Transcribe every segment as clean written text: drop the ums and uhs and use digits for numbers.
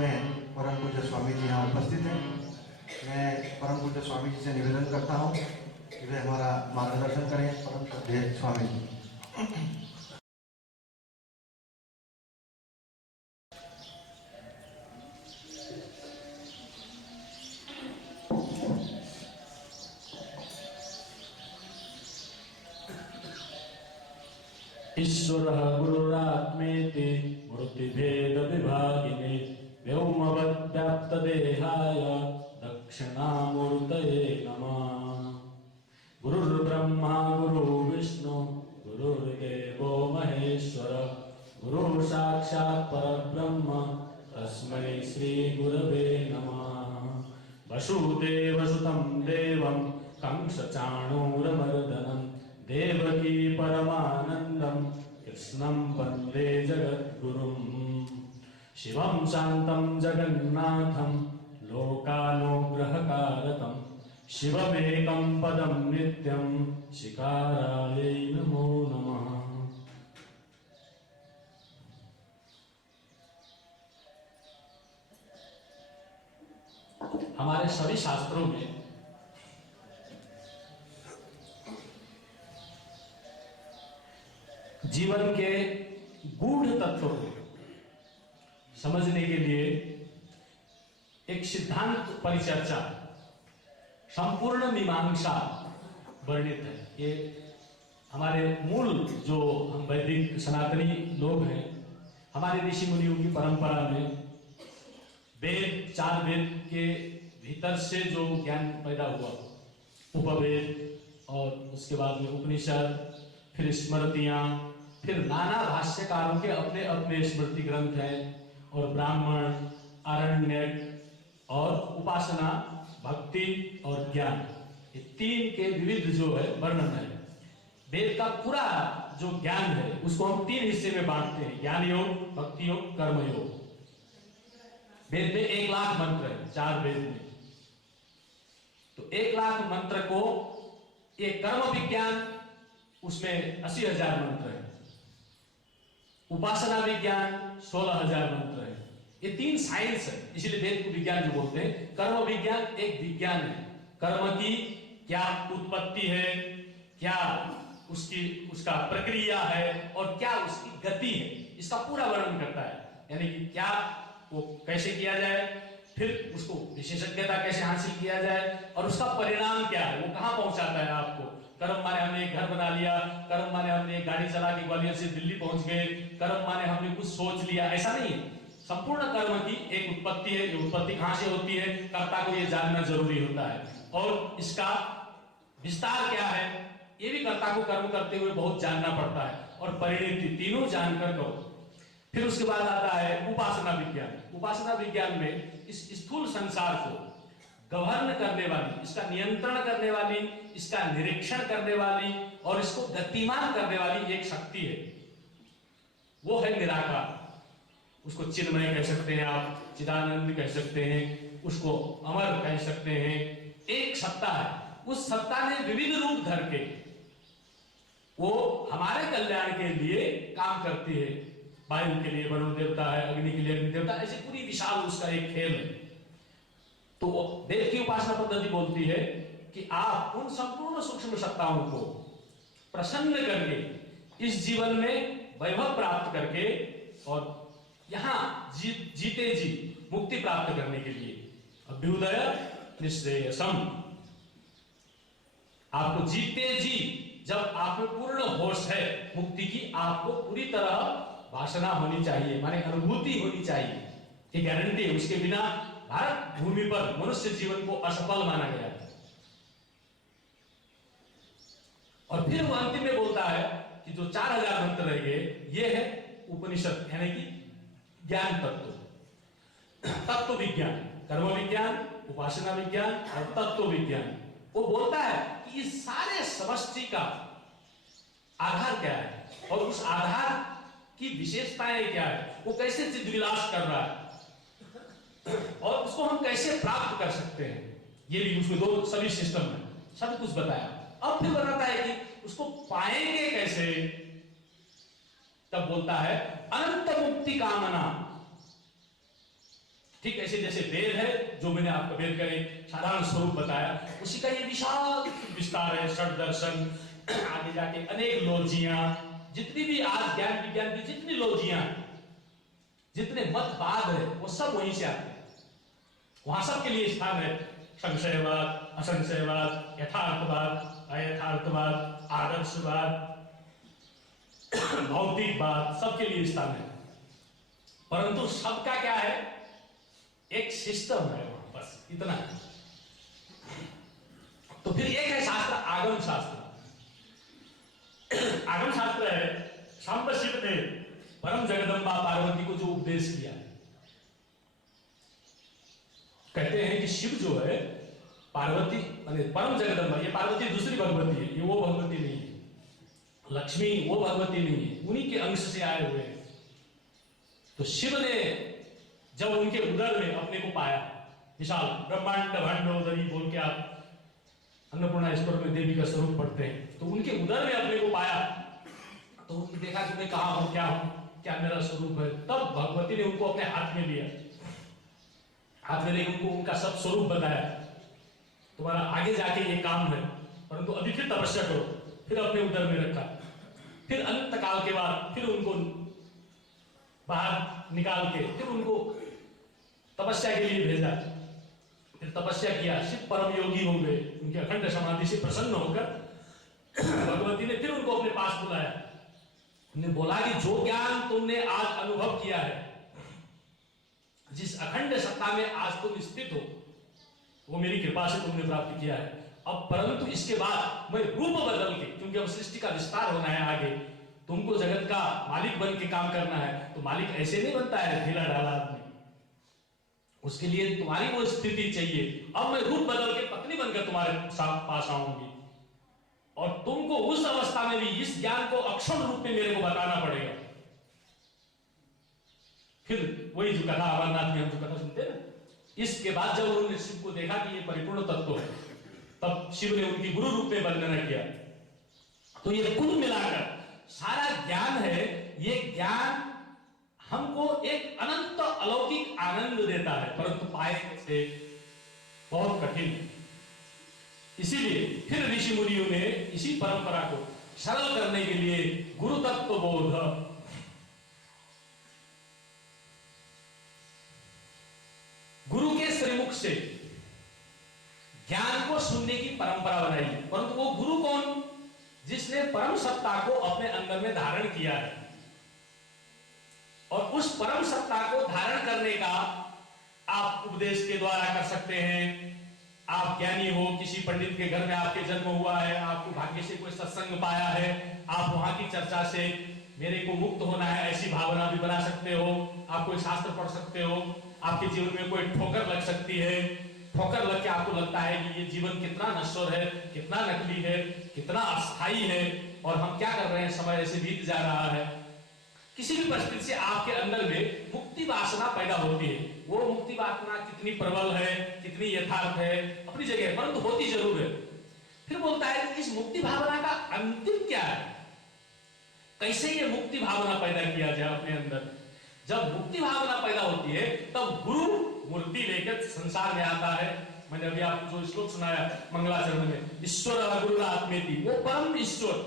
में परम पूज्य स्वामी जी यहाँ उपस्थित हैं। मैं परम पूज्य स्वामी जी से निवेदन करता हूँ कि वे हमारा मार्गदर्शन करें। परम श्रद्धेय स्वामी जी। ईश्वरः गुरुरात्मेति मूर्तिभेद विभागिने व्योमवद्व्याप्तदेहाय दक्षिणामूर्तये नमः। गुरुर्ब्रह्मा गुरुर्विष्णु गुरुर्देवो महेश्वर गुरु साक्षात् परब्रह्म तस्मै श्री गुरवे नमः। वसुदेवसुतं देवं कंसचाणूरमर्दनं देवकी परमानन्दं कृष्णं वन्दे जगद्गुरुं। शिवं शान्तं जगन्नाथं लोकानुग्रहकारकं शिवमेकं पदं नित्यं शिकारायै नमो नमः। हमारे सभी शास्त्रों में जीवन के गूढ़ तत्वों को समझने के लिए एक सिद्धांत परिचर्चा संपूर्ण मीमांसा वर्णित है। ये हमारे मूल जो हम वैदिक सनातनी लोग हैं, हमारे ऋषि मुनियों की परंपरा में वेद, चार वेद के भीतर से जो ज्ञान पैदा हुआ, उपवेद और उसके बाद में उपनिषद, फिर स्मृतियां, फिर नाना भाष्यकारों के अपने अपने स्मृति ग्रंथ हैं, और ब्राह्मण, आरण्यक और उपासना, भक्ति और ज्ञान, ये तीन के विविध जो है वर्णन है। वेद का पूरा जो ज्ञान है उसको हम तीन हिस्से में बांटते हैं, ज्ञान योग, भक्ति योग, कर्म योग। वेद में 1,00,000 मंत्र है, चार वेद में। तो 1,00,000 मंत्र को ये कर्म विज्ञान, उसमें 80,000 मंत्र है। उपासना विज्ञान 16,000 मंत्र है। ये तीन साइंस है, इसलिए वेद को विज्ञान जो बोलते हैं। कर्म विज्ञान एक विज्ञान है, कर्म की क्या उत्पत्ति है, क्या उसका प्रक्रिया है और क्या उसकी गति है, इसका पूरा वर्णन करता है। यानी कि क्या वो कैसे किया जाए, फिर उसको विशेषज्ञता कैसे हासिल किया जाए और उसका परिणाम क्या है, वो कहां पहुंचाता है आपको। कर्म माने हमने एक घर बना लिया, कर्म माने हमने एक गाड़ी चला के ग्वालियर से दिल्ली पहुंच गए, कर्म माने हमने कुछ सोच लिया, ऐसा नहीं है। संपूर्ण कर्म की एक उत्पत्ति है, ये उत्पत्ति कहां से होती है, कर्ता को ये जानना जरूरी होता है, और इसका विस्तार क्या है, ये भी कर्ता को कर्म करते हुए बहुत जानना पड़ता है, और परिणति, तीनों जानकर करो। फिर उसके बाद आता है उपासना विज्ञान। उपासना विज्ञान में इस स्थूल संसार को गवर्न करने वाली, इसका नियंत्रण करने वाली, इसका निरीक्षण करने वाली और इसको गतिमान करने वाली एक शक्ति है, वो है निराकार। उसको चिन्मय कह सकते हैं आप, चिदानंद कह सकते हैं, उसको अमर कह सकते हैं। एक सत्ता है, उस सत्ता ने विविध रूप धर के वो हमारे कल्याण के लिए काम करती है। वायु के लिए वरुण देवता है, अग्नि के लिए अग्नि देवता, ऐसे पूरी विशाल उसका एक खेल है। तो वेद की उपासना पद्धति बोलती है कि आप उन संपूर्ण सूक्ष्म सत्ताओं को प्रसन्न करके इस जीवन में वैभव प्राप्त करके और यहां जीते जी मुक्ति प्राप्त करने के लिए अभ्युदय निश्रेयसम, आपको जीते जी, जब आप में पूर्ण होश है मुक्ति की, आपको पूरी तरह वासना होनी चाहिए, माने अनुभूति होनी चाहिए, ये गारंटी है। उसके बिना भारत भूमि पर मनुष्य जीवन को असफल माना गया है। और फिर वो अंतिम में बोलता है कि जो 4,000 मंत्र रह गए, ये है उपनिषद, यानी कि ज्ञान तत्व, तत्व विज्ञान, कर्म विज्ञान, उपासना विज्ञान और तत्व विज्ञान। वो बोलता है कि इस सारे समष्टि का आधार क्या है और उस आधार की विशेषताएं क्या है, वो कैसे चिद्विलास कर रहा है और उसको हम कैसे प्राप्त कर सकते हैं। ये भी उसमें दो सभी सिस्टम है, सब कुछ बताया। अब फिर बताता है कि उसको पाएंगे कैसे, तब बोलता है अनंत मुक्ति कामना। ठीक ऐसे जैसे वेद है, जो मैंने आपको वेद का एक साधारण स्वरूप बताया, उसी का ये विशाल विस्तार है। षड दर्शन, आगे जाके अनेक लोजियां, जितनी भी आज ज्ञान विज्ञान की जितनी लोजियां, जितने मतवाद है, वो सब वहीं से आते हैं। वहां सबके लिए स्थान है। संशयवाद, असंशयवाद, यथार्थवाद, अयथार्थवाद, आदर्शवाद, भौतिकवाद, सबके लिए स्थान है। परंतु सबका क्या है? एक सिस्टम है वहां, बस इतना है। तो फिर एक है शास्त्र, आगम शास्त्र। आगम शास्त्र है, सांब शिव ने परम जगदम्बा पार्वती को जो उपदेश किया है। कहते हैं कि शिव जो है पार्वती परम जगदम्बा, ये पार्वती दूसरी भगवती है, ये वो भगवती नहीं है। लक्ष्मी वो भगवती नहीं है, उन्हीं के अंश से आए हुए हैं। तो शिव ने जब उनके उदर में अपने को पाया, विशाल ब्रह्मांड भांडोदरी बोल के आप अन्नपूर्णा स्तोत्र में देवी का स्वरूप पढ़ते हैं, तो उनके उदर में अपने को पाया, तो उन्होंने देखा कि मैं कहां हूं, क्या मेरा स्वरूप है। तब भगवती ने उनको अपने हाथ में लिया, हाथ में लेकर उनको उनका सब स्वरूप बताया। तुम्हारा आगे जाके ये काम है, परंतु अभी फिर तपस्या करो। फिर अपने उदर में रखा, फिर अनंत काल के बाद फिर उनको बाहर निकाल के फिर उनको तपस्या के लिए भेजा। फिर तपस्या किया, शिव परम योगी हो गए, उनके अखंड समाधि से प्रसन्न होकर भगवती ने फिर उनको अपने पास बुलाया। उन्हें बोला कि जो ज्ञान तुमने आज अनुभव किया है, जिस अखंड सत्ता में आज तुम स्थित हो, वो मेरी कृपा से तुमने प्राप्त किया है। अब परंतु इसके बाद मैं रूप बदल के, क्योंकि अब सृष्टि का विस्तार होना है आगे, तुमको जगत का मालिक बन के काम करना है। तो मालिक ऐसे नहीं बनता है ढीला ढाला आदमी, उसके लिए तुम्हारी वो स्थिति चाहिए। अब मैं रूप बदल के पत्नी बनकर तुम्हारे पास आऊंगी, और तुमको उस अवस्था में भी इस ज्ञान को अक्षम रूप में मेरे को बताना पड़ेगा। फिर वही जो कथा अमरनाथ में हम जो कथा सुनते हैं ना, इसके बाद जब उन्होंने शिव को देखा कि ये परिपूर्ण तत्व है, तब शिव ने उनकी गुरु रूप में वंदना किया। तो ये कुल मिलाकर सारा ज्ञान है, ये ज्ञान हमको एक अनंत अलौकिक आनंद देता है, परंतु पाए से बहुत कठिन है। इसीलिए फिर ऋषि मुनियों ने इसी परंपरा को सरल करने के लिए गुरु तत्व बोध, गुरु के श्रीमुख से ज्ञान को सुनने की परंपरा बनाई। परंतु वो गुरु कौन? जिसने परम सत्ता को अपने अंदर में धारण किया है, और उस परम सत्ता को धारण करने का आप उपदेश के द्वारा कर सकते हैं। आप ज्ञानी हो, किसी पंडित के घर में आपके जन्म हुआ है, आपको भाग्य से कोई सत्संग पाया है, आप वहां की चर्चा से मेरे को मुक्त होना है ऐसी भावना भी बना सकते हो। आप कोई शास्त्र पढ़ सकते हो, आपके जीवन में कोई ठोकर लग सकती है, ठोकर लग के आपको लगता है कि ये जीवन कितना नश्वर है, कितना नकली है, कितना अस्थाई है, और हम क्या कर रहे हैं, समय ऐसे बीत जा रहा है। किसी भी परिस्थिति से आपके अंदर में मुक्ति वासना पैदा होती है। वो मुक्ति वासना कितनी प्रबल है, कितनी यथार्थ है, अपनी जगह है, परंतु होती जरूर है। फिर बोलता है कि इस मुक्ति भावना का अंतिम क्या है, कैसे ये मुक्ति भावना पैदा किया जाए अपने अंदर। जब मुक्ति भावना पैदा होती है, तब गुरु मूर्ति लेकर संसार में आता है। मैंने अभी आपको जो श्लोक सुनाया मंगलाचरण में, ईश्वर गुरु आत्मेति, वो परम ईश्वर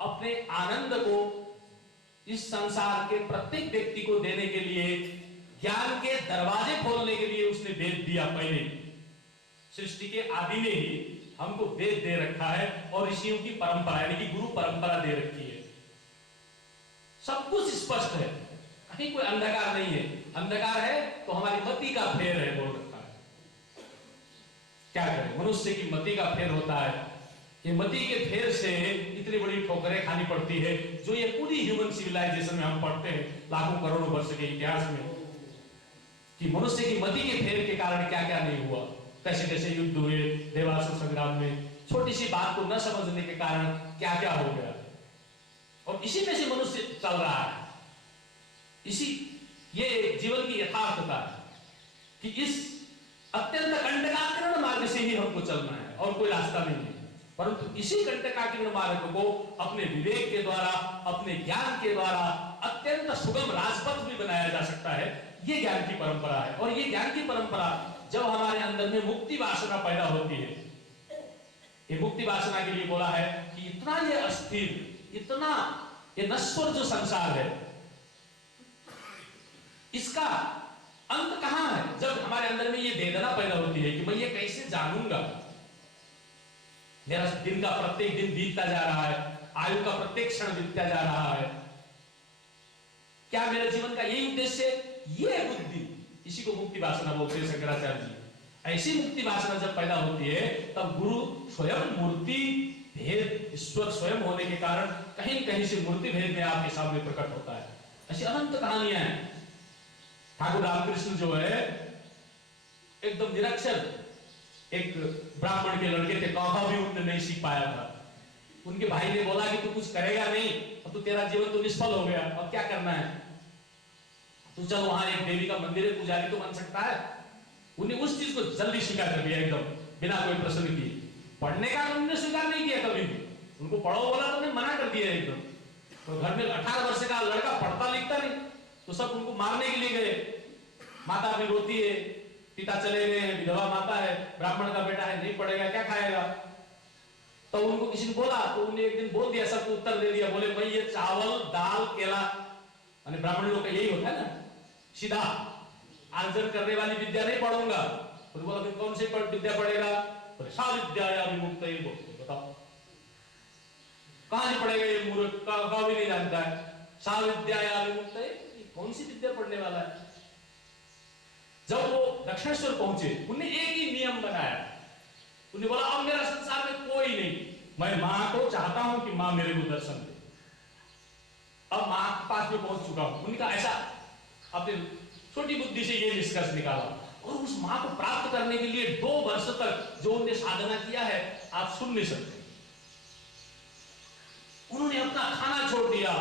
अपने आनंद को इस संसार के प्रत्येक व्यक्ति को देने के लिए, ज्ञान के दरवाजे खोलने के लिए उसने वेद दिया। पहले सृष्टि के आदि में ही हमको वेद दे रखा है, और ऋषियों की परंपरा यानी कि गुरु परंपरा दे रखी है। सब कुछ स्पष्ट है, कहीं कोई अंधकार नहीं है। अंधकार है तो हमारी मति का फेर है, बोल रखा है। क्या करें, मनुष्य की मति का फेर होता है। ये मति के फेर से इतनी बड़ी ठोकरें खानी पड़ती है, जो ये पूरी ह्यूमन सिविलाइजेशन में हम पढ़ते हैं लाखों करोड़ों वर्ष के इतिहास में, कि मनुष्य की मति के फेर के कारण क्या क्या नहीं हुआ, कैसे कैसे युद्ध हुए देवासुर संग्राम में, छोटी सी बात को न समझने के कारण क्या क्या हो गया। और इसी में से मनुष्य चल रहा है। इसी ये जीवन की यथार्थता है कि इस अत्यंत कंटकाकीर्ण मार्ग से ही हमको चलना है, और कोई रास्ता नहीं है। परंतु इसी कंटकाकिनी मार्ग को अपने विवेक के द्वारा, अपने ज्ञान के द्वारा अत्यंत सुगम राजपथ भी बनाया जा सकता है। ये ज्ञान की परंपरा है। और ये ज्ञान की परंपरा जब हमारे अंदर में मुक्ति वासना पैदा होती है, ये मुक्ति वासना के लिए बोला है कि इतना ये अस्थिर, इतना ये नश्वर जो संसार है, इसका अंत कहां है? जब हमारे अंदर में ये वेदना पैदा होती है कि मैं ये कैसे जानूंगा, मेरा दिन का प्रत्येक दिन बीतता जा रहा है, आयु का प्रत्येक क्षण बीतता जा रहा है, क्या मेरे जीवन का यही उद्देश्य है? ये बुद्धि, इसी को मुक्ति वासना बोलते हैं शंकराचार्य जी। ऐसी मुक्ति वासना जब पैदा होती है तब गुरु स्वयं मूर्ति भेद, ईश्वर स्वयं होने के कारण कहीं कहीं से मूर्ति भेद में आपके सामने प्रकट होता है। ऐसी अनंत कहानियां हैं। ठाकुर रामकृष्ण जो है एकदम निरक्षर एक ब्राह्मण के लड़के थे, कौवा भी उन्होंने नहीं सीख पाया था। उनके भाई ने बोला कि तू कुछ करेगा नहीं, अब तो तेरा जीवन तो निष्फल हो गया, अब क्या करना है? तू चल वहां एक देवी का मंदिर है, पुजारी तो बन सकता है। उन्हें उस चीज को जल्दी स्वीकार कर दिया एकदम बिना कोई प्रश्न किए। पढ़ने का उन्होंने स्वीकार नहीं किया कभी भी। उनको पढ़ो बोला तो उन्हें मना कर दिया एकदम। तो घर में 18 वर्ष का लड़का पढ़ता लिखता नहीं, तो सब उनको मारने के लिए गए। माता भी रोती है, पिता चले गए हैं, विधवा माता है, ब्राह्मण का बेटा है, नहीं पढ़ेगा क्या खाएगा? तो उनको किसी ने बोला, तो उन्हें एक दिन बोल दिया, सबको उत्तर दे दिया, बोले भाई ये चावल दाल केला, माने ब्राह्मण लोग का यही होता है ना, सीधा आंसर करने वाली विद्या नहीं पढ़ूंगा। तो बोला फिर कौन सी विद्या पढ़ेगा? बोले साविद्या विमुक्त। बताओ कहां से पढ़ेगा ये मूर्ख, का भी नहीं जानता है। साविद्या विमुक्त कौन सी विद्या पढ़ने वाला है? जब वो दक्षिणेश्वर पहुंचे, उन्हें एक ही नियम बनाया। उन्हें बोला अब मेरा संसार में कोई नहीं, मैं मां को चाहता हूं कि मां मेरे को दर्शन दे। अब मां के पास में पहुंच चुका हूं। उनका ऐसा अपनी छोटी बुद्धि से ये निष्कर्ष निकाला। और उस मां को प्राप्त करने के लिए 2 वर्ष तक जो उन्हें साधना किया है आप सुन नहीं सकते। उन्होंने अपना खाना छोड़ दिया,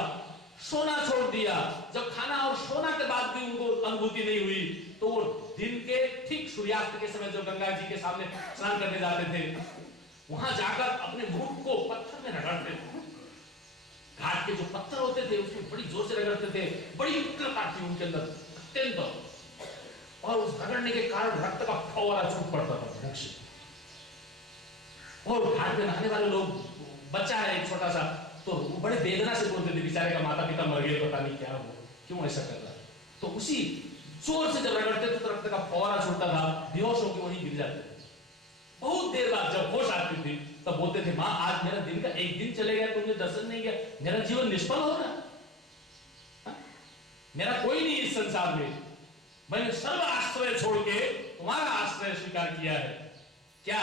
सोना छोड़ दिया। जब खाना और सोना के बाद भी उनको अनुभूति नहीं हुई, तो वो दिन के ठीक सूर्यास्त के समय जो गंगा जी के सामने स्नान करने जाते थे, वहां जाकर अपने मुख को पत्थर में रगड़ते थे। घाट के जो पत्थर होते थे उसमें बड़ी जोर से रगड़ते थे, बड़ी उग्रता थी उनके अंदर अत्यंत। और उस रगड़ने के कारण रक्त का फव्वारा छूट पड़ता था मुख से। और घाट में नहाने वाले लोग, बच्चा है एक छोटा सा, तो बड़े वेदना से बोलते थे, बेचारे का माता पिता मर गए, पता नहीं क्या हो, क्यों ऐसा कर रहा है। तो उसी जोर से जब रगड़ते थे तो रक्त का फव्वारा छूटता था, बेहोश होकर वहीं गिर जाते थे। बहुत देर बाद जब होश आती थी तब बोलते थे, मां आज मेरा दिन का एक दिन चले गया, तुमने दर्शन नहीं किया, मेरा जीवन निष्फल हो रहा, मेरा कोई नहीं इस संसार में, मैंने सर्व आश्रय छोड़ के तुम्हारा आश्रय स्वीकार किया है, क्या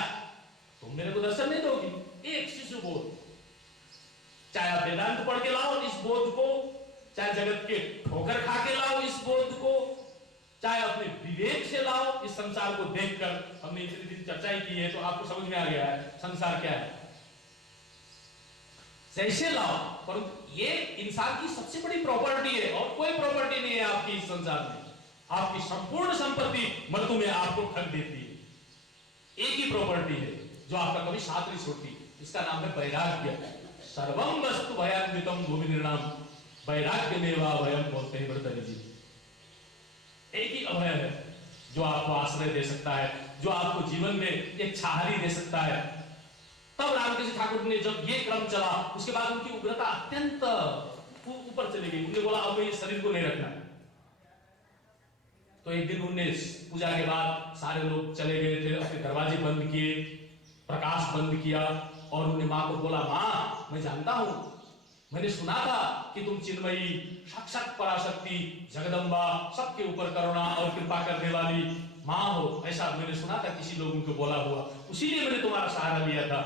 तुम मेरे को दर्शन नहीं दोगी? एक शिशु बोध, चाहे आप वेदांत पढ़ के लाओ इस बोध को, चाहे जगत के ठोकर खा के लाओ इस बोध को, चाहे अपने विवेक से लाओ। इस संसार को देखकर हमने इतनी दिन चर्चा ही की है, तो आपको समझ में आ गया है संसार क्या है। जैसे लाओ, परंतु ये इंसान की सबसे बड़ी प्रॉपर्टी है और कोई प्रॉपर्टी नहीं है आपकी इस संसार में। आपकी संपूर्ण संपत्ति मृत्यु में आपको ठग देती है। एक ही प्रॉपर्टी है जो आपका कभी साथ नहीं छोड़ती, इसका नाम है वैराग्य। सर्वम वस्तु भयान्वितम भूमि निर्णाम वैराग्य मेवा भयम, बोलते हैं भरतरी जी। एक ही अभय है जो आपको आश्रय दे सकता है, जो आपको जीवन में एक छाहरी दे सकता है। तब रामकृष्ण ठाकुर ने जब ये क्रम चला, उसके बाद उनकी उग्रता अत्यंत ऊपर चली गई। उन्होंने बोला अब ये शरीर को नहीं रखना। तो एक दिन उन्होंने पूजा के बाद सारे लोग चले गए थे, अपने दरवाजे बंद किए, प्रकाश बंद किया, और उन्होंने मां को बोला, मां मैं जानता हूं, मैंने सुना था कि तुम चिन्मयी, साक्षात पराशक्ति, जगदम्बा, सबके ऊपर करुणा और कृपा करने वाली मां हो, ऐसा मैंने सुना था, किसी लोगों को बोला हुआ, उसीलिए मैंने तुम्हारा सहारा लिया था।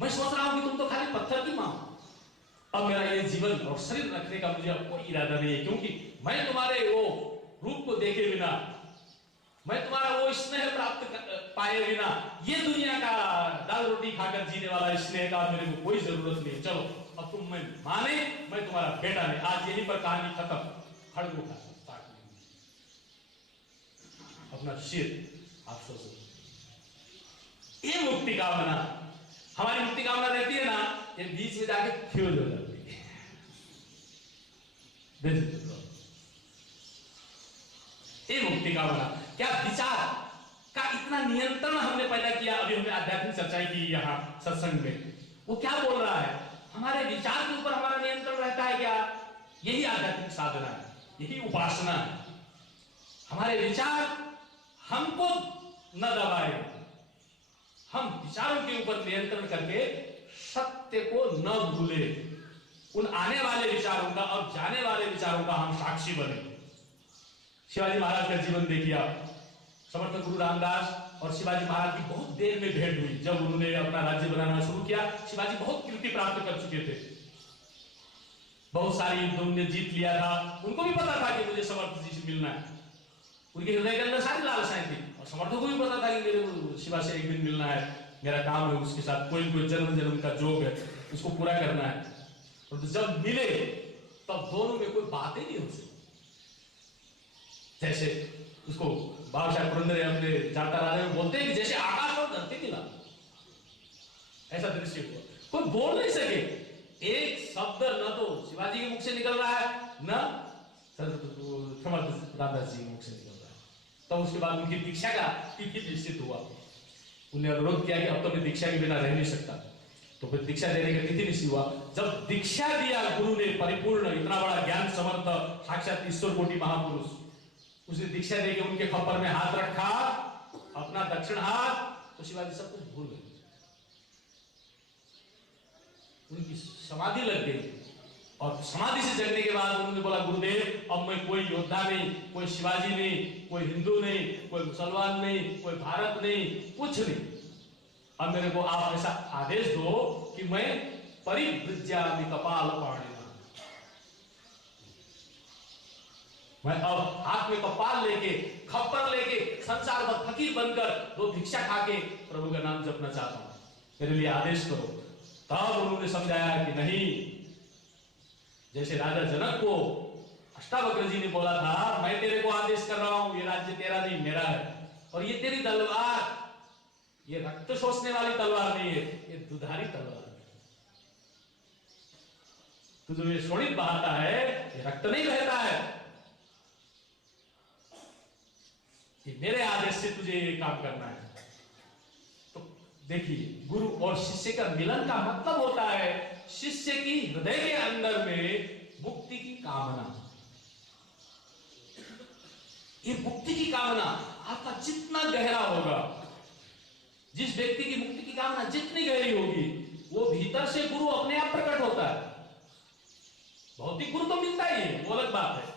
मैं सोच रहा हूं कि तुम तो खाली पत्थर की मां। अब मेरा ये जीवन और शरीर रखने का मुझे अब कोई इरादा नहीं है, क्योंकि मैं तुम्हारे वो रूप को देखे बिना, मैं तुम्हारा वो स्नेह प्राप्त पाए बिना, ये दुनिया का दाल रोटी खाकर जीने वाला स्नेह का मेरे को कोई जरूरत नहीं। चलो अब तुम मैं माने, मैं तुम्हारा बेटा नहीं। आज यहीं पर कहानी खत्म। खड़ग उठा अपना सिर आप सोचो, ये मुक्ति कामना हमारी मुक्ति कामना रहती है ना, ये बीच में जाके फ्यूज हो जाती है। ये मुक्ति कामना, क्या विचार का इतना नियंत्रण हमने पैदा किया। अभी हमने आध्यात्मिक चर्चाएं की यहाँ सत्संग में, वो क्या बोल रहा है, हमारे विचार के ऊपर हमारा नियंत्रण रहता है क्या? यही आध्यात्मिक साधना है, यही उपासना है। हमारे विचार हमको न दबाए, हम विचारों के ऊपर नियंत्रण करके सत्य को न भूले, उन आने वाले विचारों का और जाने वाले विचारों का हम साक्षी बने। शिवाजी महाराज का जीवन देखिए आप, समर्थ गुरु रामदास और शिवाजी महाराज की बहुत देर में भेंट हुई। जब उन्होंने अपना राज्य बनाना शुरू किया, शिवाजी बहुत कीर्ति प्राप्त कर चुके थे, बहुत सारी युद्धों में जीत लिया था। उनको भी पता था कि मुझे समर्थ जी से मिलना है, उनके हृदय के अंदर सारी लालसाएं थी। और समर्थों को भी पता था कि मेरे शिवा से एक दिन मिलना है, मेरा काम है उसके साथ, कोई कोई जन्म जन्म का जोग है, उसको पूरा करना है। तो जब मिले तब दोनों में कोई बात ही नहीं हो सकती। जैसे उसको बाबा साहब पुरंदरे अपने जाता राजा में बोलते हैं कि जैसे आकाश और धरती मिला, ऐसा दृश्य हुआ। कोई बोल नहीं सके, एक शब्द न तो शिवाजी के मुख से निकल रहा है, न समर्थ रामदास जी के मुख से निकल रहा है। तब उसके बाद उनकी दीक्षा का तिथि निश्चित हुआ। उन्हें अनुरोध किया कि अब तो मैं दीक्षा के बिना रह नहीं सकता, तो फिर दीक्षा देने का तिथि निश्चित हुआ। जब दीक्षा दिया गुरु ने, परिपूर्ण इतना बड़ा ज्ञान समर्थ साक्षात ईश्वर कोटि महापुरुष, उसने दीक्षा देके उनके खप्पर में हाथ रखा, अपना दक्षिण हाथ, तो शिवाजी सब कुछ भूल गए। उनकी समाधि लग गई और समाधि से जगने के बाद उन्होंने बोला, गुरुदेव अब मैं कोई योद्धा नहीं, कोई शिवाजी नहीं, कोई हिंदू नहीं, कोई मुसलमान नहीं, कोई भारत नहीं, कुछ नहीं। अब मेरे को आप ऐसा आदेश दो कि मैं परिव्रज्यामि कपाल पाणिना, मैं अब हाथ में कपाल लेके, खप्पर लेके, संसार भर फकीर बनकर दो भिक्षा खाके प्रभु का नाम जपना चाहता हूं, मेरे लिए आदेश करो। तब उन्होंने समझाया कि नहीं, जैसे राजा जनक को अष्टावक्र जी ने बोला था, मैं तेरे को आदेश कर रहा हूं, ये राज्य तेरा नहीं मेरा है, और ये तेरी तलवार, ये रक्त शोषने वाली तलवार नहीं है, ये दुधारी तलवार है। तू जो ये शोणित बहाता है, ये रक्त नहीं बहता है, ये मेरे आदेश से तुझे ये काम करना है। तो देखिए, गुरु और शिष्य का मिलन का मतलब होता है शिष्य की हृदय के अंदर में मुक्ति की कामना। ये मुक्ति की कामना आपका जितना गहरा होगा, जिस व्यक्ति की मुक्ति की कामना जितनी गहरी होगी, वो भीतर से गुरु अपने आप प्रकट होता है। भौतिक गुरु तो मिलता ही है, वो अलग बात है।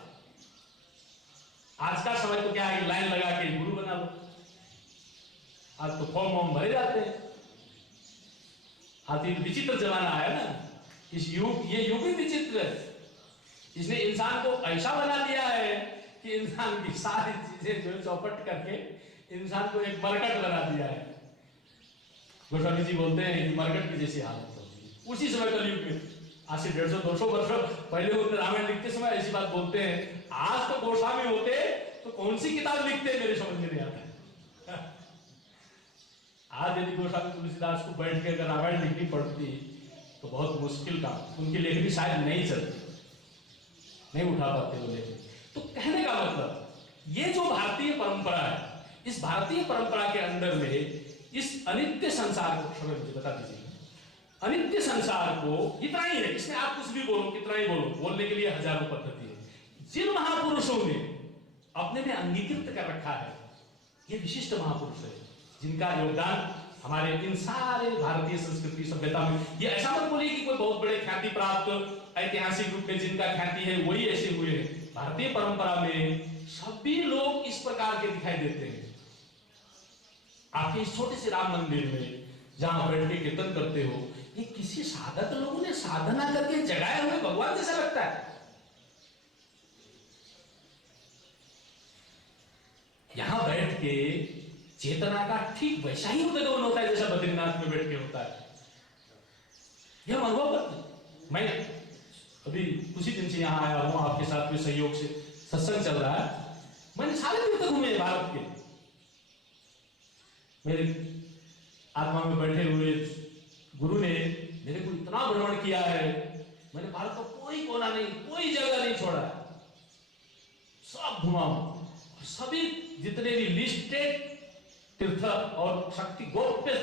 आज का समय तो क्या है, लाइन लगा के गुरु बना लो, आज तो फॉर्म वॉर्म भरे जाते हैं। आज ये विचित्र जमाना आया ना, इस युग, ये युग ही विचित्र है। इसने इंसान को ऐसा बना दिया है कि इंसान की सारी चीजें जो चौपट करके इंसान को एक मरकट बना दिया है। गोस्वामी जी बोलते हैं कि मरकट की जैसी हालत होती है उसी समय कलयुग में। आज से 150-200 वर्ष पहले उन्होंने रामायण लिखते समय ऐसी बात बोलते हैं। आज तो गोस्वामी होते तो कौन सी किताब लिखते मेरे समझ में नहीं आता। आज यदि गोस्वामी तुलसीदास को बैठ के अगर रामायण लिखनी पड़ती तो बहुत मुश्किल काम, उनकी लेखनी शायद नहीं चलती, नहीं उठा पाते वो लेखनी। तो कहने का मतलब, ये जो भारतीय परंपरा है, इस भारतीय परंपरा के अंदर में इस अनित्य संसार को, क्षमा मुझे बता दीजिए, अनित्य संसार को इतना ही है, इसमें आप कुछ भी बोलो, कितना ही बोलो, बोलने के लिए हजारों पद्धति है। जिन महापुरुषों ने अपने में अंगीकृत कर रखा है, ये विशिष्ट महापुरुष है जिनका योगदान हमारे इन सारे भारतीय संस्कृति सभ्यता में, ये ऐसा मत बोलिए कि कोई बहुत बड़े ख्याति प्राप्त ऐतिहासिक रूप में जिनका ख्याति है वही ऐसे हुए हैं। भारतीय परंपरा में सभी लोग इस प्रकार के दिखाई देते हैं। आपके इस छोटे से राम मंदिर में जहां बैठ के कीर्तन करते हो, ये किसी साधक लोगों ने साधना करके जगाए हुए भगवान जैसा लगता है। यहां बैठ के चेतना का ठीक वैसा ही उद्गमन होता है जैसा बद्रीनाथ में बैठ के होता है। यह अनुभव करते। मैं अभी उसी दिन से यहां आया हूं, आपके साथ में सहयोग से सत्संग चल रहा है। मैंने सारे तीर्थ घूमे भारत के, मेरे आत्मा में बैठे हुए गुरु ने मेरे को इतना भ्रमण किया है, मैंने भारत का कोई कोना नहीं, कोई जगह नहीं छोड़ा, सब घुमा हूं। सभी जितने भी लिस्टेड तीर्थ और शक्ति गोप्य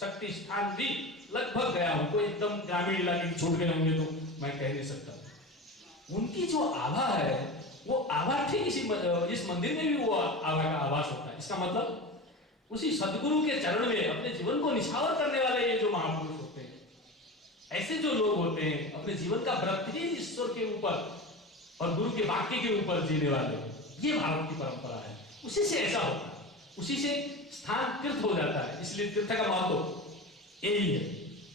शक्ति स्थान भी लगभग गया हूं। कोई एकदम ग्रामीण इलाके छूट गए होंगे तो मैं कह नहीं सकता। उनकी जो आभा है वो आभा ठीक इस मंदिर में भी वो आभा का आभास होता है। इसका मतलब उसी सदगुरु के चरण में अपने जीवन को निछावर करने वाले ये जो महापुरुष होते हैं, ऐसे जो लोग होते हैं अपने जीवन का व्रत ही ईश्वर के ऊपर और गुरु के वाक्य के ऊपर जीने वाले, ये भारत की परंपरा है। उसी से ऐसा होता है, उसी से स्थान तीर्थ हो जाता है। इसलिए तीर्थ का महत्व यही है।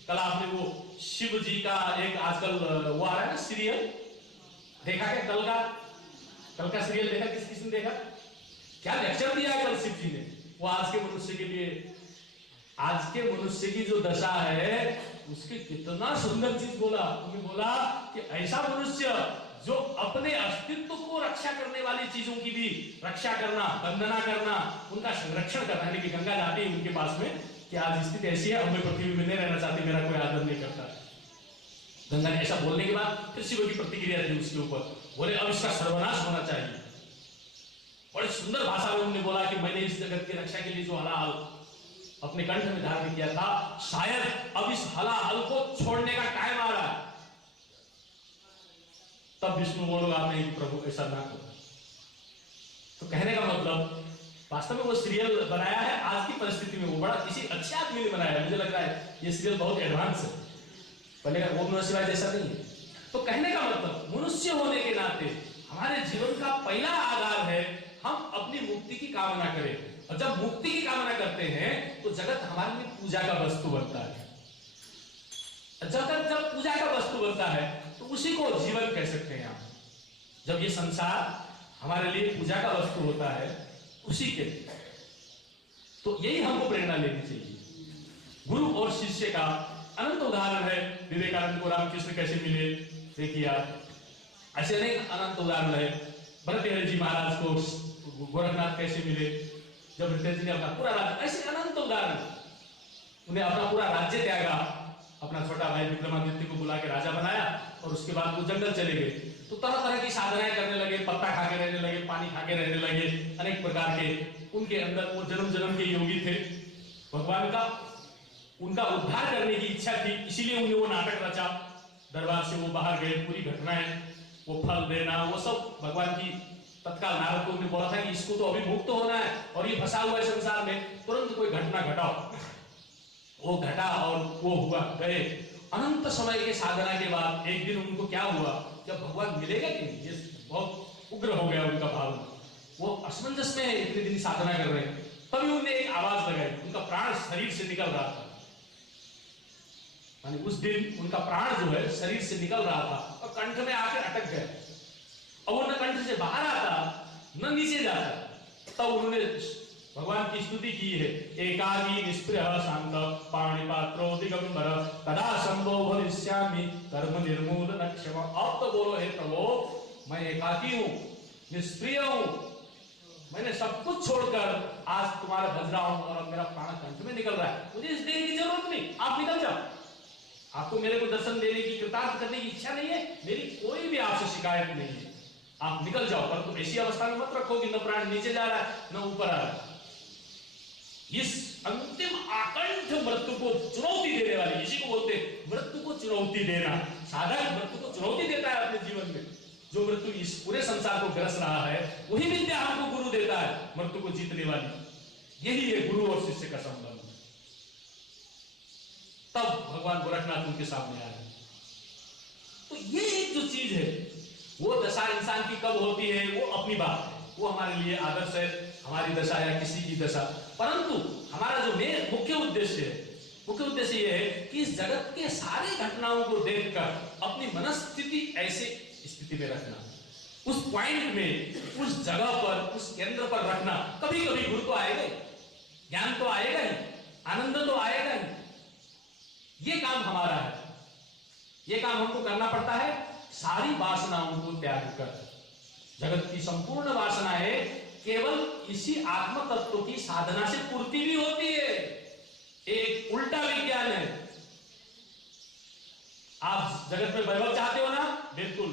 कल आपने वो शिव जी का एक आजकल वो आ रहा है ना सीरियल, देखा क्या? कल का सीरियल देखा? किसने देखा? क्या लेक्चर दिया है कल शिव जी ने। वो आज के मनुष्य के लिए, आज के मनुष्य की जो दशा है उसके कितना सुंदर चीज बोला। उन्होंने बोला कि ऐसा मनुष्य जो अपने अस्तित्व को रक्षा करने वाली चीजों की भी रक्षा करना, वंदना करना, उनका संरक्षण करना, यानी कि गंगा जाती है उनके पास में कि आज स्थिति ऐसी है, मैं पृथ्वी में नहीं रहना चाहती, मेरा कोई आदर नहीं करता। गंगा ने ऐसा बोलने के बाद फिर शिव की प्रतिक्रिया थी उसके ऊपर, बोले अब इसका सर्वनाश होना चाहिए। बड़ी सुंदर भाषा में उन्होंने बोला कि मैंने इस जगत की रक्षा के लिए जो हलाहल अपने कंठ में धारण किया था, शायद अब इस हलाहल को छोड़ने का टाइम आ रहा है। तब विष्णु बोल आते हैं कि प्रभु ऐसा ना करो। तो कहने का मतलब वास्तव में वो सीरियल बनाया है आज की परिस्थिति में, वो बड़ा किसी अच्छे आदमी ने बनाया। मुझे लग रहा है ये सीरियल बहुत एडवांस है, पहले का ओम नमः शिवाय जैसा नहीं है। तो कहने का मतलब मनुष्य होने के नाते हमारे जीवन का पहला आधार है हम अपनी मुक्ति की कामना करें। और जब मुक्ति की कामना करते हैं तो जगत हमारे लिए पूजा का वस्तु बनता है। जगत जब पूजा का वस्तु बनता है तो उसी को जीवन कह सकते हैं आप। जब ये संसार हमारे लिए पूजा का वस्तु होता है उसी के लिए, तो यही हमको प्रेरणा लेनी चाहिए। गुरु और शिष्य का अनंत उदाहरण है। विवेकानंद को रामकृष्ण कैसे मिले देखिए आप, ऐसे अनेक अनंत उदाहरण है। भरतहरि जी महाराज को गोरखनाथ कैसे मिले, जब भरतहरि जी ने अपना पूरा राज्य, ऐसे अनंत उदाहरण। उन्हें अपना पूरा राज्य त्यागा, अपना छोटा भाई विक्रमादित्य को बुला के राजा बनाया और उसके बाद वो जंगल चले गए। तो तरह तरह की साधनाएं करने लगे, पत्ता खा के रहने लगे, पानी खा के रहने लगे, अनेक प्रकार के उनके अंदर वो जन्म जन्म के योगी थे। भगवान का उनका उद्धार करने की इच्छा थी, इसीलिए उन्हें वो नाटक रचा। दरबार से वो बाहर गए, पूरी घटनाएं, वो फल देना, वो सब भगवान की तत्काल नारद को उन्हें बोला था कि इसको तो अभी मुक्त होना है और ये फंसा हुआ है संसार में, तुरंत कोई घटना घटाओ। वो घटा और वो हुआ, गए। अनंत समय के साधना के बाद एक दिन उनको क्या हुआ, जब भगवान मिलेगा कि नहीं, ये बहुत उग्र हो गया उनका भाव। वो असमंजस में इतने दिन साधना कर रहे हैं, तभी उन्हें एक आवाज लगाई, उनका प्राण शरीर से निकल रहा था। उस दिन उनका प्राण जो है शरीर से निकल रहा था और कंठ में आकर अटक गया। अब वो न कंठ से बाहर आता न नीचे जाता। तब उन्होंने भगवान की स्तुति की है, एकाकी निष्प्रिय शांत पाणिपात्रो दिगंबर कदा संभो भविष्यामि कर्म निर्मूलन क्षम। अब तो बोलो हे प्रभु, मैं एकाकी हूं, निष्प्रिय हूं, मैंने सब कुछ छोड़कर आज तुम्हारा भज रहा हूं और मेरा प्राण कंठ में निकल रहा है। मुझे इस देह की जरूरत नहीं, आप निकल जाओ। आपको मेरे को दर्शन देने की, कृतार्थ करने की इच्छा नहीं है, मेरी कोई भी आपसे शिकायत नहीं है, आप निकल जाओ। पर तुम ऐसी अवस्था में मत रखो कि न प्राण नीचे जा रहा है न ऊपर आ रहा है। इस अंतिम आकंठ मृत्यु को चुनौती देने वाली, इसी को बोलते हैं मृत्यु को चुनौती देना। साधक मृत्यु को चुनौती देता है अपने जीवन में। जो मृत्यु इस पूरे संसार को ग्रस रहा है वही विद्या हमको गुरु देता है, मृत्यु को जीतने वाली। यही है गुरु और शिष्य का संबंध। तब भगवान गोरखनाथ उनके सामने आए। तो ये एक जो चीज है, वो दशा इंसान की कब होती है वो अपनी बात है, वो हमारे लिए आदर्श है, हमारी दशा या किसी की दशा। परंतु हमारा जो मुख्य उद्देश्य ये है कि इस जगत के सारे घटनाओं को देखकर अपनी मनस्थिति ऐसे स्थिति में रखना, उस पॉइंट में, उस जगह पर, उस केंद्र पर रखना। कभी कभी गुरु तो आएगा ही, ज्ञान तो आएगा ही, आनंद तो आएगा ही। ये काम हमारा है, ये काम हमको करना पड़ता है सारी वासनाओं को त्याग कर। जगत की संपूर्ण वासनाएं केवल इसी आत्म तत्व की साधना से पूर्ति भी होती है। एक उल्टा विज्ञान है, आप जगत में वैभव चाहते हो ना, बिल्कुल।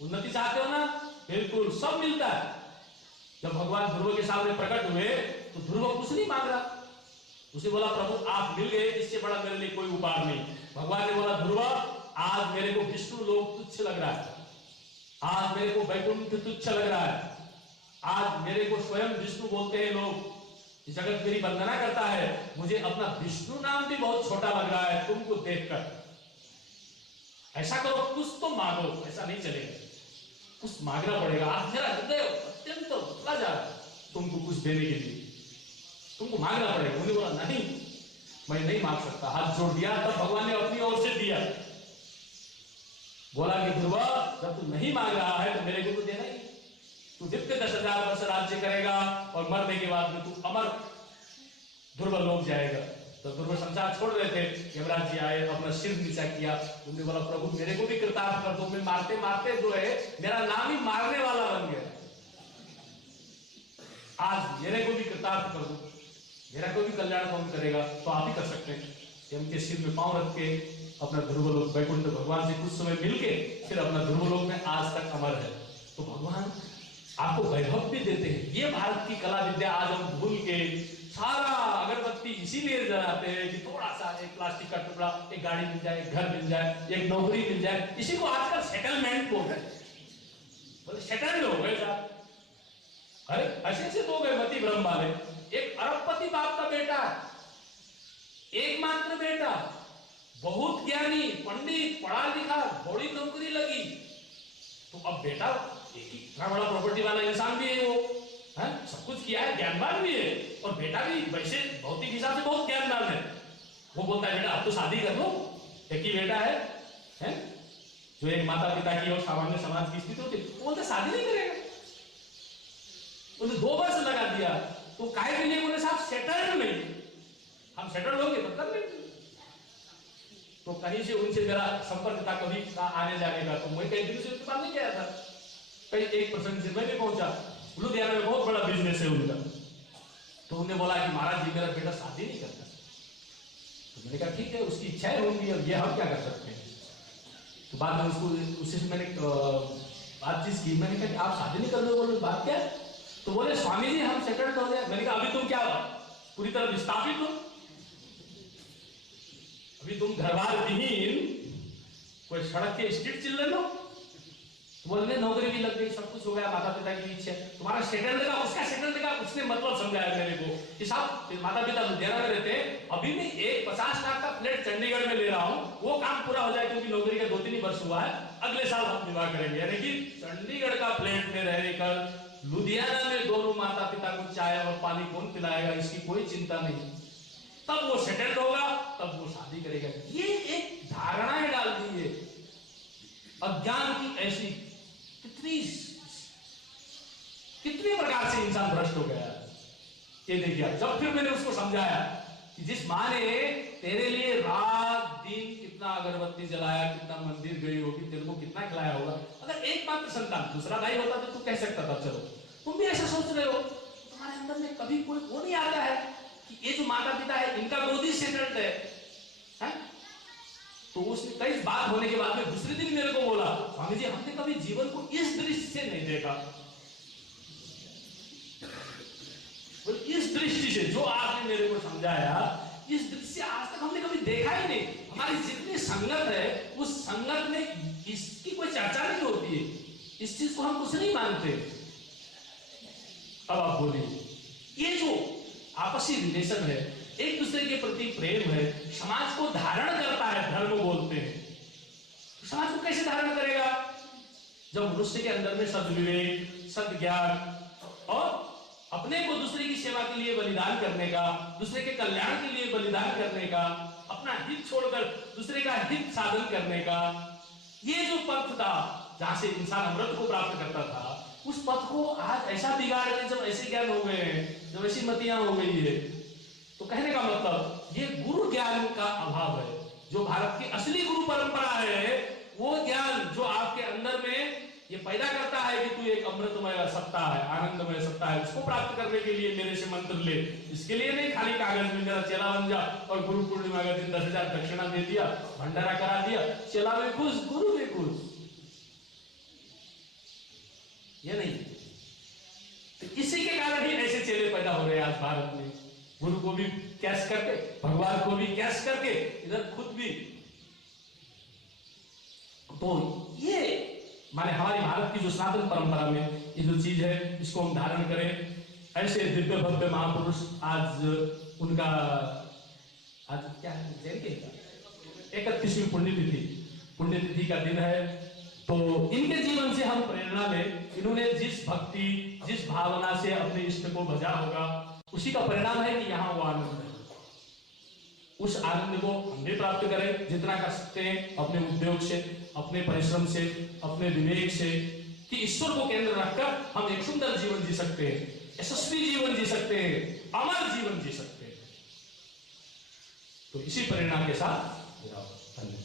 उन्नति चाहते हो ना, बिल्कुल, सब मिलता है। जब भगवान ध्रुव के सामने प्रकट हुए तो ध्रुव कुछ नहीं मांग रहा, उसे बोला प्रभु आप मिल गए, इससे बड़ा मेरे लिए कोई उपाय नहीं। भगवान ने बोला ध्रुव आज मेरे को विष्णु लोक तुच्छ लग रहा है, आज मेरे को वैकुंठ तुच्छ लग रहा है, आज मेरे को स्वयं विष्णु बोलते हैं लोग, जगत मेरी वंदना करता है, मुझे अपना विष्णु नाम भी बहुत छोटा लग रहा है तुमको देखकर। ऐसा करो, कुछ तो मांगो, ऐसा नहीं चलेगा, कुछ मांगना पड़ेगा। आज मेरा हृदय अत्यंत उतला जा रहा है तुमको कुछ देने के लिए, तुमको मांगना पड़ेगा। उन्होंने बोला नहीं, मैं नहीं मांग सकता, हाथ जोड़ दिया। तब भगवान ने अपनी ओर से दिया, बोला कि ध्रुव जब तू नहीं मांग रहा है तो मेरे को तो देना ही, तू दिव्य 10,000 वर्ष राज्य करेगा और मरने के बाद में तू अमर ध्रुव लोक जाएगा। तो ध्रुव संसार छोड़ रहे थे, यमराज जी आए, अपना सिर नीचा किया, उन्होंने बोला प्रभु मेरे को भी कृतार्थ कर दो, मैं मारते मारते जो है मेरा नाम ही मारने वाला बन गया, आज मेरे को भी कृतार्थ कर दो, मेरा कोई भी कल्याण कौन करेगा, तो आप ही कर सकते हैं। यम के सिर में पांव रख के अपना ध्रुवलोक वैकुंठ भगवान से कुछ समय मिलके फिर अपना ध्रुवलोक में आज तक अमर है। तो भगवान आपको वैभव भी देते हैं। ये भारत की कला विद्या आज हम भूल के सारा अगरबत्ती इसीलिए जलाते हैं कि थोड़ा सा एक प्लास्टिक का टुकड़ा, एक गाड़ी मिल जाए, एक घर मिल जाए, एक नौकरी मिल जाए, इसी को आजकल सेटलमेंट बोलते हैं, बोले सेटल्ड हो गए साहब। अरे ऐसे लोग गए मती ब्रह्म वाले, एक अरबपति बाप का बेटा, एकमात्र बेटा, बहुत ज्ञानी पंडित, पढ़ा लिखा, बड़ी नौकरी लगी, तो अब बेटा एक ही इतना बड़ा प्रॉपर्टी वाला इंसान भी है, वो है सब कुछ किया है, ज्ञानवान भी है, और बेटा भी वैसे भौतिक हिसाब से बहुत ज्ञानवान है। वो बोलता है बेटा अब तो शादी कर लो, एक ही बेटा है? जो एक माता पिता की और सामान्य समाज की स्थिति होती, वो बोलते शादी नहीं करेगा। उन्हें 2 वर्ष लगा दिया, तो काहे के लिए बोले साहब सेटल्ड नहीं, हम सेटल्ड होंगे तब कर लेंगे। तो कहीं से उनसे मेरा संपर्क था कभी आने जाने का, तो मैं कई दिन से उनके पास नहीं गया था, कई एक प्रसंग से मैं भी पहुंचा, लुधियाना में बहुत बड़ा बिजनेस है उनका। तो उन्होंने बोला कि महाराज जी मेरा बेटा शादी नहीं करता। तो मैंने कहा ठीक है, उसकी इच्छाएं होंगी, अब ये हम क्या कर सकते हैं। तो बाद में उसको उससे मैंने बातचीत की, मैंने कहा कि आप शादी नहीं कर रहे हो, बोले बात क्या है? तो बोले स्वामी जी हम सेटल्ड हो गए। मैंने कहा अभी तुम क्या पूरी तरह विस्थापित हो, अभी तुम घरबार विहीन कोई सड़क के स्ट्रीट चिल्ड्रन हो। बोलने नौकरी भी लग गई, सब कुछ हो गया, माता पिता की इच्छा, तुम्हारा सेटल्ड का उसका सेटल्ड का उसने मतलब समझाया मेरे को कि साहब माता पिता लुधियाना में रहते हैं, अभी मैं एक 50 लाख का फ्लैट चंडीगढ़ में ले रहा हूँ, वो काम पूरा हो जाए क्योंकि नौकरी का 2-3 वर्ष हुआ है, अगले साल हम विवाह करेंगे। यानी कि चंडीगढ़ का फ्लैट में रहने कर लुधियाना में दोनों माता पिता को चाय और पानी कौन पिलाएगा, इसकी कोई चिंता नहीं। तब वो सेटल्ड होगा, तब वो शादी करेगा। ये एक धारणाएं डाल दी है अज्ञान की, ऐसी कितनी प्रकार से इंसान भ्रष्ट हो गया। ये देखिए जब फिर मैंने उसको समझाया कि जिस माँ ने तेरे लिए रात दिन कितना अगरबत्ती जलाया, कितना मंदिर गई होगी, तेरे को कितना खिलाया होगा, अगर एकमात्र संतान दूसरा भाई होता तो तू कह सकता था चलो तुम भी ऐसा सोच रहे हो, तुम्हारे अंदर में कभी कोई वो नहीं आता है कि ये जो माता पिता है इनका गोदी सेटल्ड है? तो उसने कई बात होने के बाद में दूसरे दिन मेरे को बोला स्वामी जी हमने कभी जीवन को इस दृष्टि से नहीं देखा, इस दृष्टि से जो आपने मेरे को समझाया, इस दृष्टि से आज तक हमने कभी देखा ही नहीं। हमारी जितनी संगत है उस संगत में इसकी कोई चर्चा नहीं होती है, इस चीज को हम कुछ नहीं मानते। अब आप बोलिए, ये जो आपसी रिलेशन है, एक दूसरे के प्रति प्रेम है, समाज को धारण करता है, धर्म बोलते हैं। तो समाज को कैसे धारण करेगा? जब मनुष्य के अंदर में सद्विवेक, सद्ज्ञान और अपने को दूसरे की सेवा के लिए बलिदान करने का, दूसरे के कल्याण के लिए बलिदान करने का, अपना हित छोड़कर दूसरे का हित साधन करने का, ये जो पथ था जहां से इंसान अमृत को प्राप्त करता था, उस पथ को आज ऐसा बिगाड़ के जब ऐसे ज्ञान हो गए हैं, जब ऐसी मतियां हो गई है, तो कहने का मतलब ये गुरु ज्ञान का अभाव है। जो भारत की असली गुरु परंपरा है, वो ज्ञान जो आपके अंदर में ये पैदा करता है कि तू एक अमृतमय सत्ता है, आनंदमय सत्ता है, उसको प्राप्त करने के लिए मेरे से मंत्र ले। इसके लिए नहीं खाली कागज में मेरा चेला बन जा और गुरु पूर्णिमा का दिन 10,000 दक्षिणा दे दिया, भंडारा करा दिया, चेला भी खुश, गुरु भी खुश। ये नहीं, तो इसी के कारण ही ऐसे चेले पैदा हो रहे हैं आज भारत में। गुरु को भी कैश करके, भगवान को भी कैश करके, इधर खुद भी। तो ये माने हमारी भारत की जो सनातन परंपरा में ये जो चीज है, इसको हम धारण करें। ऐसे दिव्य भव्य महापुरुष आज उनका आज क्या है, जयंती का 31वीं पुण्यतिथि का दिन है। तो इनके जीवन से हम प्रेरणा लें। इन्होंने जिस भक्ति, जिस भावना से अपने इष्ट को भजा होगा, उसी का परिणाम है कि यहाँ वो आनंद है। उस आनंद को हम भी प्राप्त करें, जितना कर सकते हैं अपने उद्योग से, अपने परिश्रम से, अपने विवेक से, कि ईश्वर को केंद्र रखकर हम एक सुंदर जीवन जी सकते हैं, यशस्वी जीवन जी सकते हैं, अमर जीवन जी सकते हैं। तो इसी परिणाम के साथ धन्यवाद।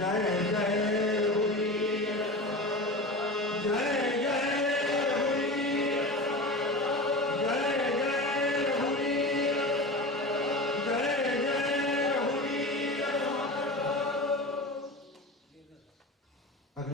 जय जय वीर जय